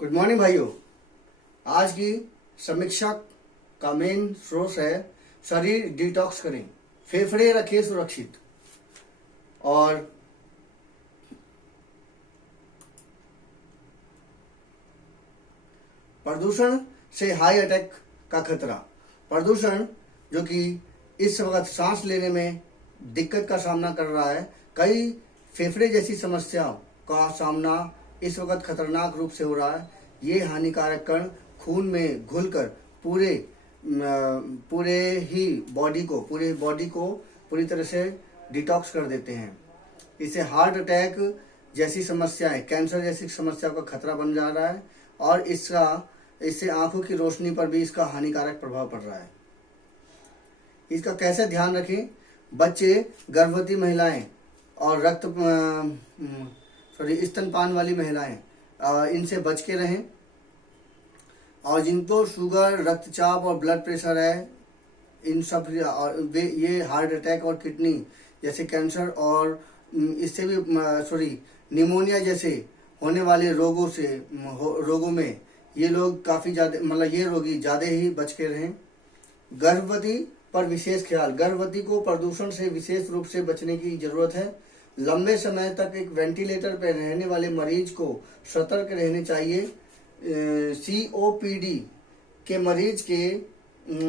Good morning भाइयों। आज की समीक्षा का मेन स्रोत है शरीर डिटॉक्स करें, फेफड़े रखें सुरक्षित। और प्रदूषण से हाई अटैक का खतरा। प्रदूषण जो कि इस वक्त सांस लेने में दिक्कत का सामना कर रहा है, कई फेफड़े जैसी समस्याओं का सामना इस वक्त खतरनाक रूप से हो रहा है। ये हानिकारक कण खून में घुलकर पूरे बॉडी को पूरी तरह से डिटॉक्स कर देते हैं। इससे हार्ट अटैक जैसी समस्याएं, कैंसर जैसी समस्याओं का खतरा बन जा रहा है और इससे आंखों की रोशनी पर भी इसका हानिकारक प्रभाव पड़ रहा है। इसका कैसे ध्यान रखें? बच्चे, गर्भवती महिलाएं और स्तनपान वाली महिलाएं, इनसे बच के रहें। और जिनको शुगर, रक्तचाप और ब्लड प्रेशर है, इन सब ये हार्ट अटैक और किडनी जैसे कैंसर और इससे भी निमोनिया जैसे होने वाले रोगों में ये लोग काफ़ी ज़्यादा ये रोगी ज़्यादा ही बच के रहें। गर्भवती पर विशेष ख्याल। गर्भवती को प्रदूषण से विशेष रूप से बचने की जरूरत है। लंबे समय तक एक वेंटिलेटर पर रहने वाले मरीज को सतर्क रहने चाहिए। COPD के मरीज के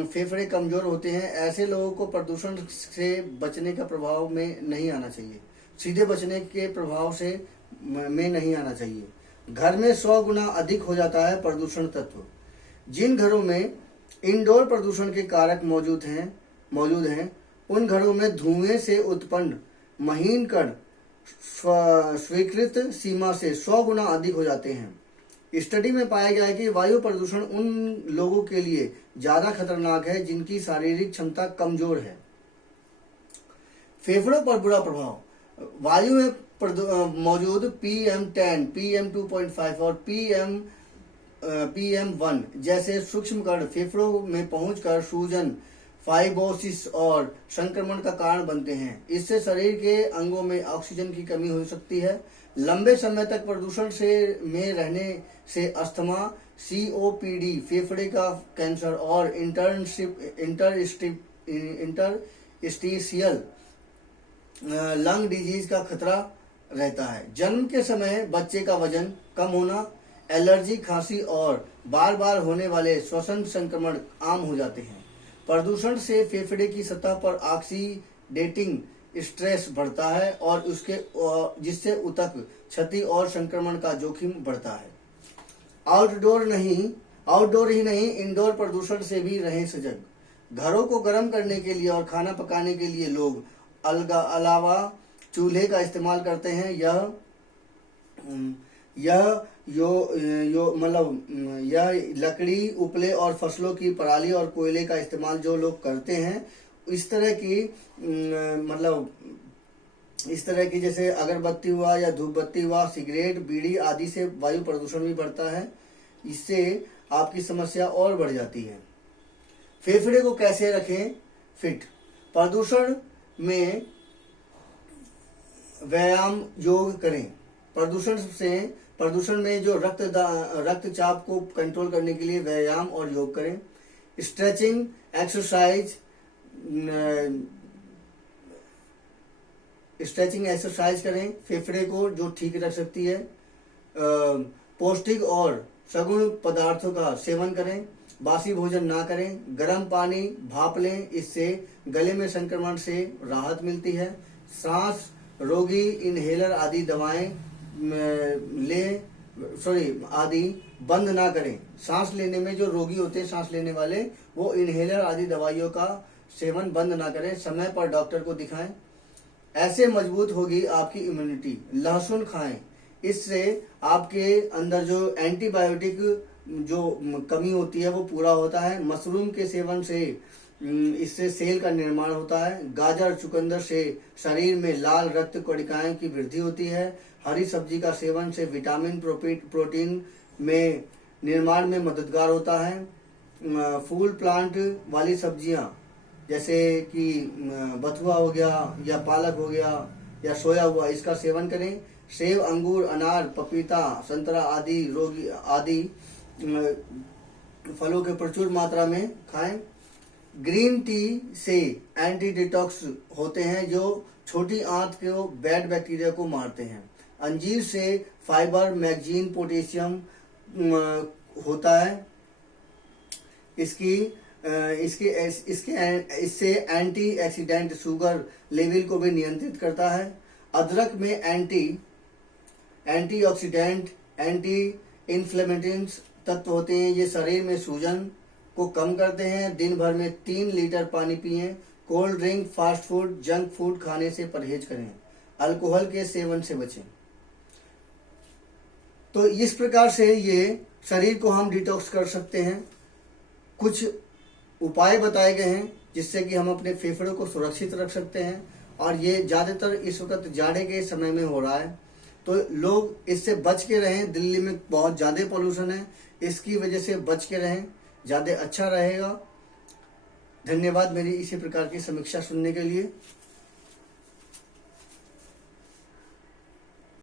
फेफड़े कमजोर होते हैं। ऐसे लोगों को प्रदूषण से बचने का प्रभाव में नहीं आना चाहिए, सीधे बचने के प्रभाव से में नहीं आना चाहिए। घर में 100 गुना अधिक हो जाता है प्रदूषण तत्व। जिन घरों में इंडोर प्रदूषण के कारक मौजूद हैं उन घरों में धुएं से उत्पन्न महीन कण स्वीकृत सीमा से 100 गुना अधिक हो जाते हैं। स्टडी में पाया गया है कि वायु प्रदूषण उन लोगों के लिए ज्यादा खतरनाक है जिनकी शारीरिक क्षमता कमजोर है। फेफड़ों पर बुरा प्रभाव। वायु में मौजूद PM10, PM2.5 और PM1 जैसे सूक्ष्म कण फेफड़ों में पहुंचकर सूजन, फाइब्रोसिस और संक्रमण का कारण बनते हैं। इससे शरीर के अंगों में ऑक्सीजन की कमी हो सकती है। लंबे समय तक प्रदूषण में रहने से अस्थमा, COPD, फेफड़े का कैंसर और इंटरस्टिशियल लंग डिजीज का खतरा रहता है। जन्म के समय बच्चे का वजन कम होना, एलर्जी, खांसी और बार बार होने वाले श्वसन संक्रमण आम हो जाते हैं। प्रदूषण से फेफड़े की सतह पर ऑक्सीडेटिंग स्ट्रेस बढ़ता है और जिससे ऊतक क्षति और संक्रमण का जोखिम बढ़ता है। आउटडोर ही नहीं, इंडोर प्रदूषण से भी रहें सजग। घरों को गर्म करने के लिए और खाना पकाने के लिए लोग अलावा चूल्हे का इस्तेमाल करते हैं। यह लकड़ी, उपले और फसलों की पराली और कोयले का इस्तेमाल जो लोग करते हैं, इस तरह की जैसे अगरबत्ती हुआ या धूपबत्ती हुआ, सिगरेट, बीड़ी आदि से वायु प्रदूषण भी बढ़ता है। इससे आपकी समस्या और बढ़ जाती है। फेफड़े को कैसे रखें फिट? प्रदूषण में व्यायाम, योग करें। प्रदूषण में जो रक्तचाप को कंट्रोल करने के लिए व्यायाम और योग करें। स्ट्रेचिंग एक्सरसाइज करें, फेफड़े को जो ठीक रख सकती है। पौष्टिक और सगुण पदार्थों का सेवन करें। बासी भोजन ना करें। गर्म पानी, भाप लें, इससे गले में संक्रमण से राहत मिलती है। सांस रोगी इनहेलर आदि दवाएं आदि बंद ना करें। सांस लेने में जो रोगी होते हैं, सांस लेने वाले, वो इनहेलर आदि दवाइयों का सेवन बंद ना करें। समय पर डॉक्टर को दिखाएं। ऐसे मजबूत होगी आपकी इम्यूनिटी। लहसुन खाएं, इससे आपके अंदर जो एंटीबायोटिक जो कमी होती है वो पूरा होता है। मशरूम के सेवन से इससे सेल का निर्माण होता है। गाजर, चुकंदर से शरीर में लाल रक्त कणिकाएं की वृद्धि होती है। हरी सब्जी का सेवन से विटामिन, प्रोटीन में निर्माण में मददगार होता है। फूल प्लांट वाली सब्जियां जैसे कि बथुआ हो गया या पालक हो गया या सोया हुआ, इसका सेवन करें। सेब, अंगूर, अनार, पपीता, संतरा आदि फलों के प्रचुर मात्रा में खाएं। ग्रीन टी से एंटी डिटॉक्स होते हैं जो छोटी आंत के बैड बैक्टीरिया को मारते हैं। अंजीर से फाइबर, मैग्नीशियम, पोटेशियम होता है। इससे एंटी ऑक्सीडेंट शुगर लेवल को भी नियंत्रित करता है। अदरक में एंटीऑक्सीडेंट, एंटी इन्फ्लेमेटरीज तत्व होते हैं। ये शरीर में सूजन को कम करते हैं। दिन भर में 3 लीटर पानी पिएं। Cold drink, fast food, junk food खाने से परहेज करें। अल्कोहल के सेवन से बचें। तो इस प्रकार से ये शरीर को हम डिटॉक्स कर सकते हैं। कुछ उपाय बताए गए हैं जिससे कि हम अपने फेफड़ों को सुरक्षित रख सकते हैं। और ये ज़्यादातर इस वक्त जाड़े के समय में हो रहा है, तो लोग इससे बच के रहें। दिल्ली में बहुत ज़्यादा पोल्यूशन है, इसकी वजह से बच के रहें, ज़्यादा अच्छा रहेगा। धन्यवाद मेरी इसी प्रकार की समीक्षा सुनने के लिए।